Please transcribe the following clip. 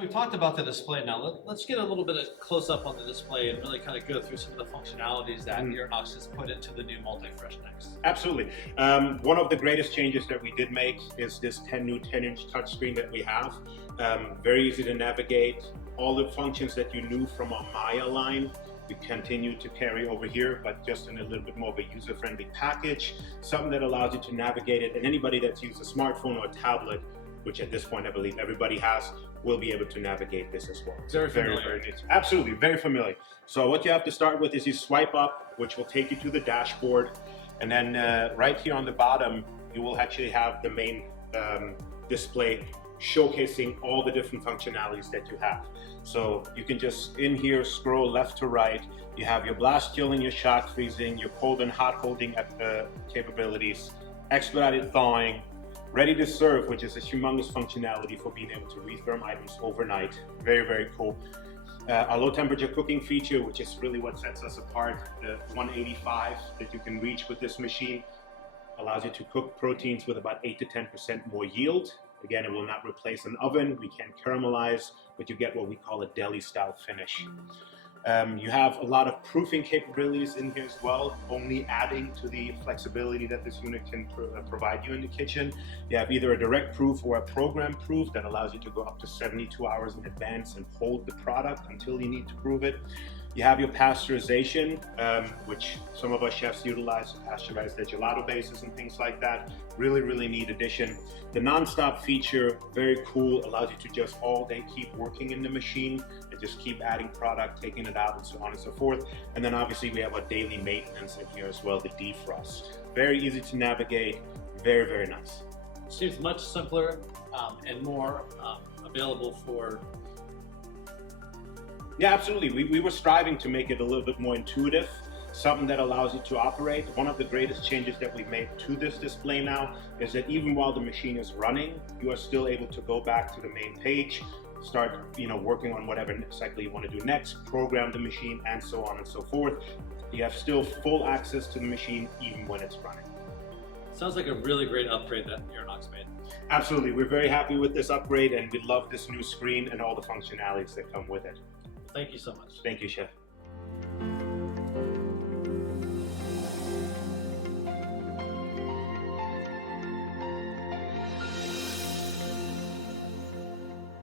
we've talked about the display now. Let's get a little bit of close up on the display and really kind of go through some of the functionalities that Irinox has put into the new multi-fresh necks. Absolutely. One of the greatest changes that we did make is this 10-inch touchscreen that we have. Very easy to navigate. All the functions that you knew from our Maya line, we continue to carry over here, but just in a little bit more of a user-friendly package. Something that allows you to navigate it, and anybody that's used a smartphone or a tablet, which at this point I believe everybody has, will be able to navigate this as well. Very familiar. Very neat. Absolutely, very familiar. So what you have to start with is you swipe up, which will take you to the dashboard, and then right here on the bottom, you will actually have the main display showcasing all the different functionalities that you have. So you can just in here scroll left to right. You have your blast chilling, your shock freezing, your cold and hot holding capabilities, expedited thawing, ready to serve, which is a humongous functionality for being able to retherm items overnight. Very, very cool. A low temperature cooking feature, which is really what sets us apart. The 185 that you can reach with this machine allows you to cook proteins with about 8 to 10% more yield. Again, it will not replace an oven. We can't caramelize, but you get what we call a deli style finish. You have a lot of proofing capabilities in here as well, only adding to the flexibility that this unit can provide you in the kitchen. You have either a direct proof or a program proof that allows you to go up to 72 hours in advance and hold the product until you need to prove it. You have your pasteurization, which some of us chefs utilize to pasteurize their gelato bases and things like that. Really, really neat addition. The non-stop feature, very cool, allows you to just all day keep working in the machine and just keep adding product, taking it out, and so on and so forth. And then obviously we have our daily maintenance in here as well, the defrost. Very easy to navigate, very, very nice. Seems much simpler and more available for. Yeah, absolutely. We were striving to make it a little bit more intuitive, something that allows you to operate. One of the greatest changes that we've made to this display now is that even while the machine is running, you are still able to go back to the main page, start working on whatever cycle you want to do next, program the machine, and so on and so forth. You have still full access to the machine even when it's running. Sounds like a really great upgrade that Irinox made. Absolutely. We're very happy with this upgrade, and we love this new screen and all the functionalities that come with it. Thank you so much. Thank you, Chef.